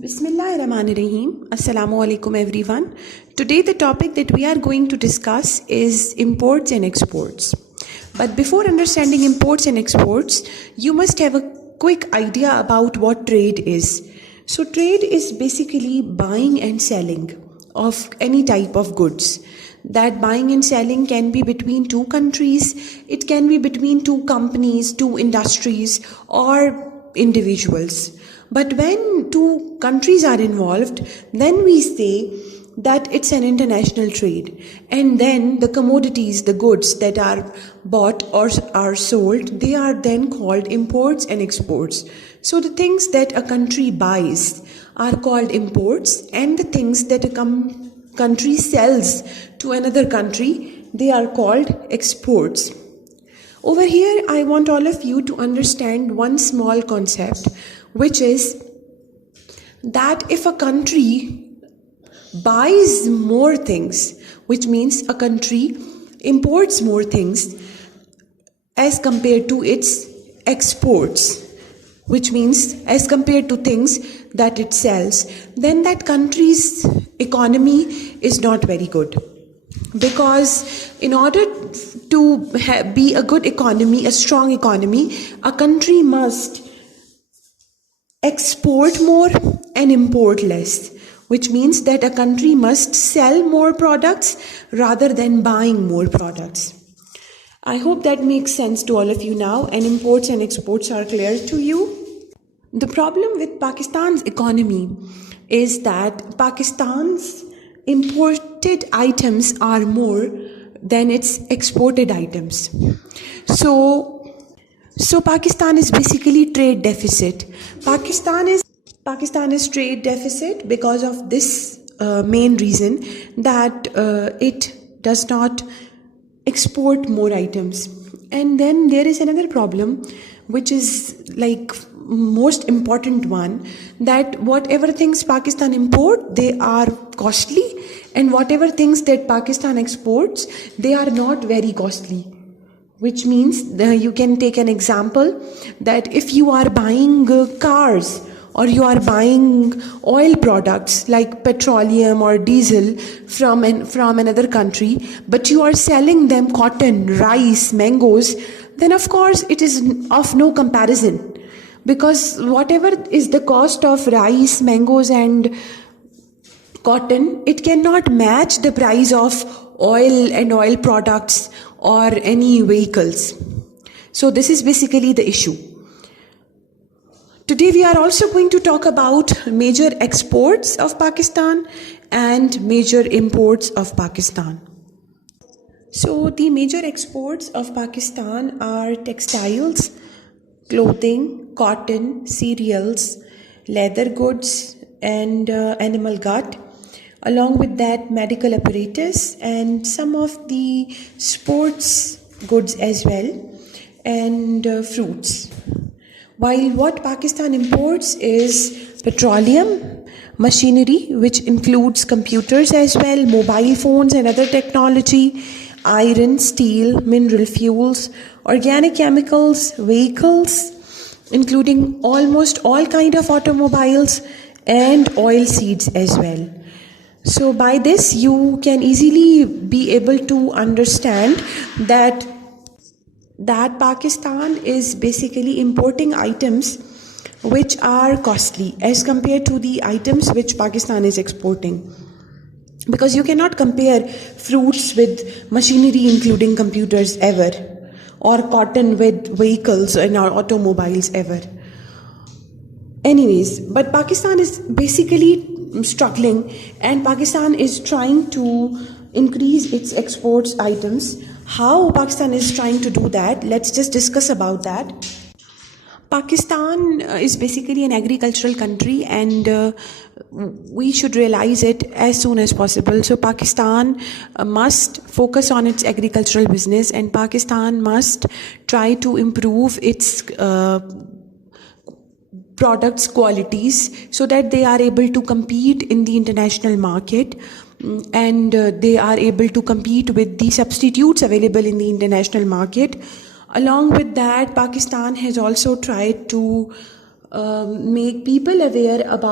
Bismillahirrahmanirrahim. Assalamu alaikum everyone. Today the topic that we are going to discuss is imports and exports. But before understanding imports and exports, you must have a quick idea about what trade is. So trade is basically buying and selling of any type of goods. That buying and selling can be between two countries, it can be between two companies, two industries, or individuals. But when two countries are involved, then we say that it's an international trade. And then the commodities, the goods that are bought or are sold, they are then called imports and exports. So the things that a country buys are called imports, and the things that a country sells to another country, they are called exports. Over here, I want all of you to understand one small concept, which is that if a country buys more things, which means a country imports more things as compared to its exports, which means as compared to things that it sells, then that country's economy is not very good. Because in order to be a good economy, a strong economy, a country must export more and import less, which means that a country must sell more products rather than buying more products. I hope that makes sense to all of you now, and imports and exports are clear to you. The problem with Pakistan's economy is that Pakistan's imported items are more than its exported items. So Pakistan is basically trade deficit. Pakistan is trade deficit because of this main reason, that it does not export more items. And then there is another problem, which is like most important one, that whatever things Pakistan import, they are costly, and whatever things that Pakistan exports, they are not very costly. Which means you can take an example that if you are buying cars, or you are buying oil products like petroleum or diesel from another country, but you are selling them cotton, rice, mangoes, then of course it is of no comparison. Because whatever is the cost of rice, mangoes and cotton, it cannot match the price of oil and oil products or any vehicles. So this is basically the issue. Today we are also going to talk about major exports of Pakistan and major imports of Pakistan. So the major exports of Pakistan are textiles, clothing, cotton, cereals, leather goods and animal gut. Along with that, medical apparatus and some of the sports goods as well, and fruits. While what Pakistan imports is petroleum, machinery, which includes computers as well, mobile phones and other technology, iron, steel, mineral fuels, organic chemicals, vehicles, including almost all kind of automobiles, and oil seeds as well. So by this you can easily be able to understand that Pakistan is basically importing items which are costly as compared to the items which Pakistan is exporting. Because you cannot compare fruits with machinery including computers ever, or cotton with vehicles and automobiles ever. Anyways, but Pakistan is basically struggling, and Pakistan is trying to increase its exports items. How Pakistan is trying to do that? Let's just discuss about that. Pakistan is basically an agricultural country, and we should realize it as soon as possible. So Pakistan must focus on its agricultural business, and Pakistan must try to improve its products qualities so that they are able to compete in the international market, and they are able to compete with the substitutes available in the international market. Along with that, Pakistan has also tried to make people aware about